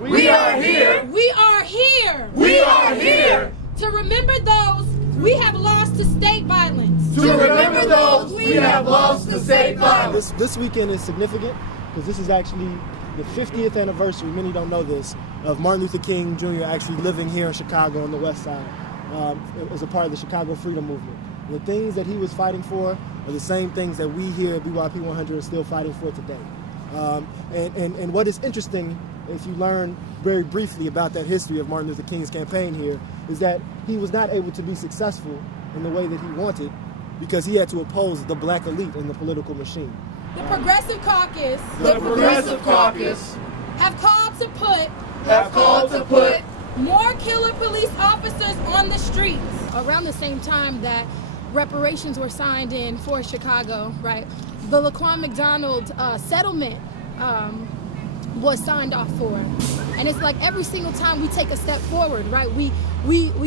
We are here. We are here. We are here. To remember those we have lost to state violence. To remember those we have lost to state violence. This weekend is significant because this is actually the 50th anniversary, many don't know this, of Martin Luther King Jr. actually living here in Chicago on the West Side as a part of the Chicago Freedom Movement. The things that he was fighting for are the same things that we here at BYP 100 are still fighting for today. And what is interesting, if you learn very briefly about that history of Martin Luther King's campaign here, is that he was not able to be successful in the way that he wanted because he had to oppose the black elite in the political machine. The Progressive Caucus. Have called to put more killer police officers on the streets. Around the same time that reparations were signed in for Chicago, right? The Laquan McDonald settlement was signed off for. And it's like every single time we take a step forward, right? We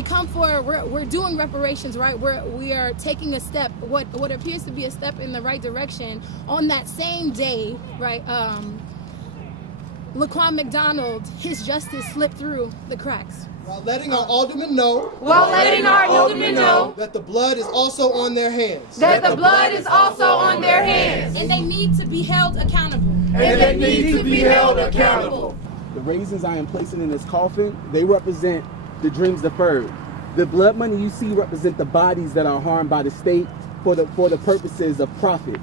come forward, we're doing reparations, right? We are taking a step, what appears to be a step in the right direction. On that same day, right? Laquan McDonald, his justice slipped through the cracks. While letting our aldermen know that the blood is also on their hands. And they need to be held accountable. The raisins I am placing in this coffin, they represent the dreams deferred. The blood money you see represent the bodies that are harmed by the state for the purposes of profit.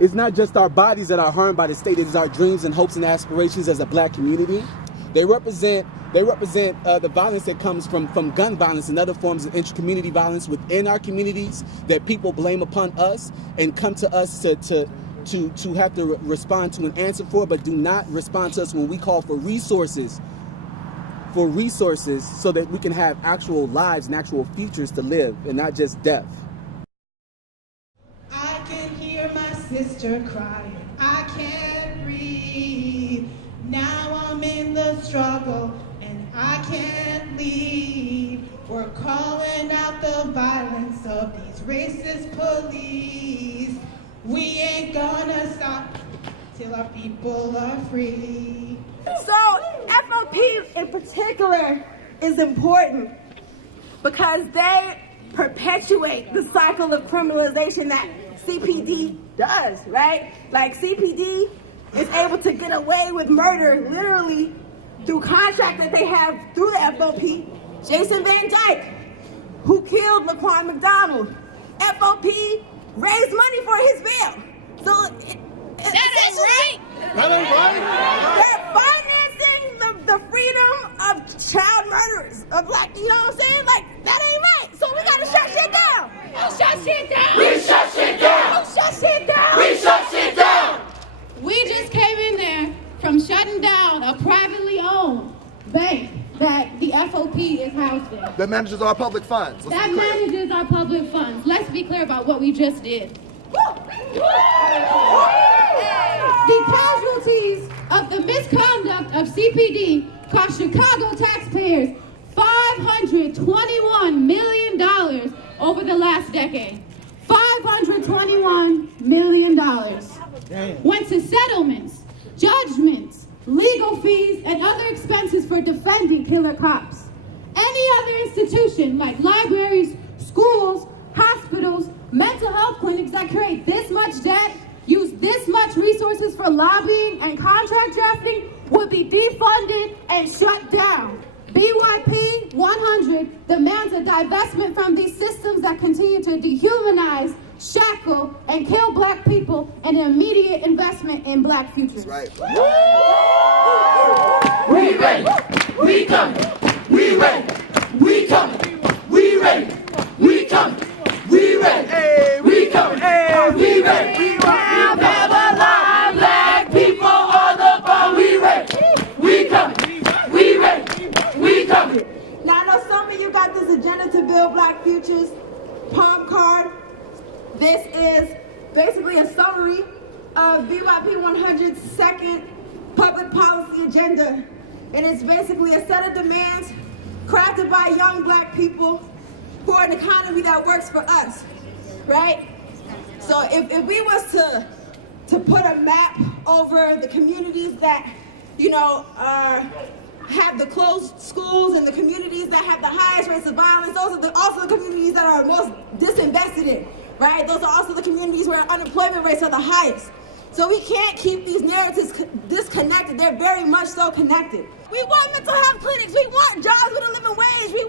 It's not just our bodies that are harmed by the state, it is our dreams and hopes and aspirations as a black community. They represent the violence that comes from gun violence and other forms of inter-community violence within our communities that people blame upon us and come to us to have to respond to and answer for, but do not respond to us when we call for resources so that we can have actual lives and actual futures to live and not just death. I can hear my sister crying. I can't breathe. Now I'm in the struggle and I can't leave. We're calling out the violence of these racist police. We ain't gonna stop till our people are free. So FOP in particular is important because they perpetuate the cycle of criminalization that CPD does, right? Like CPD is able to get away with murder literally through contract that they have through the FOP. Jason Van Dyke, who killed Laquan McDonald, FOP raised money for his bail. So That ain't right. They're financing the freedom of child murderers, of black, you know what I'm saying? Like, that ain't right. So we gotta shut shit down. Shut shit down. We shut shit down. Shut shit down. We shut shit down. We just came in there from shutting down a privately owned bank that the FOP is housed in. That manages our public funds. That manages our public funds. Let's be clear about what we just did. The casualties of the misconduct of CPD cost Chicago taxpayers $521 million over the last decade. $521 million. Damn. Went to settlements, judgments, legal fees, and other expenses for defending killer cops. Any other institution like libraries, schools, hospitals, mental health clinics that create this much debt, use this much resources for lobbying and contract drafting would be defunded and shut down. BYP 100 demands a divestment from these systems that continue to dehumanize, shackle, and kill black people, and an immediate investment in black futures. Right. We ready. We coming. We ready. We coming. We ready. We coming. We ready. Hey, We coming. Hey, We ready. We never lie. Black people on the phone. We ready. We coming. We ready. We coming. Now I know some of you got this agenda to build black futures palm card. This is basically a summary of BYP 100's second public policy agenda. And it's basically a set of demands crafted by young black people for an economy that works for us, right? So if we was to put a map over the communities that have the closed schools and the communities that have the highest rates of violence. Those are also the communities that are most disinvested in, right? Those are also the communities where unemployment rates are the highest. So we can't keep these narratives disconnected. They're very much so connected. We want mental health clinics. We want jobs with a living wage. We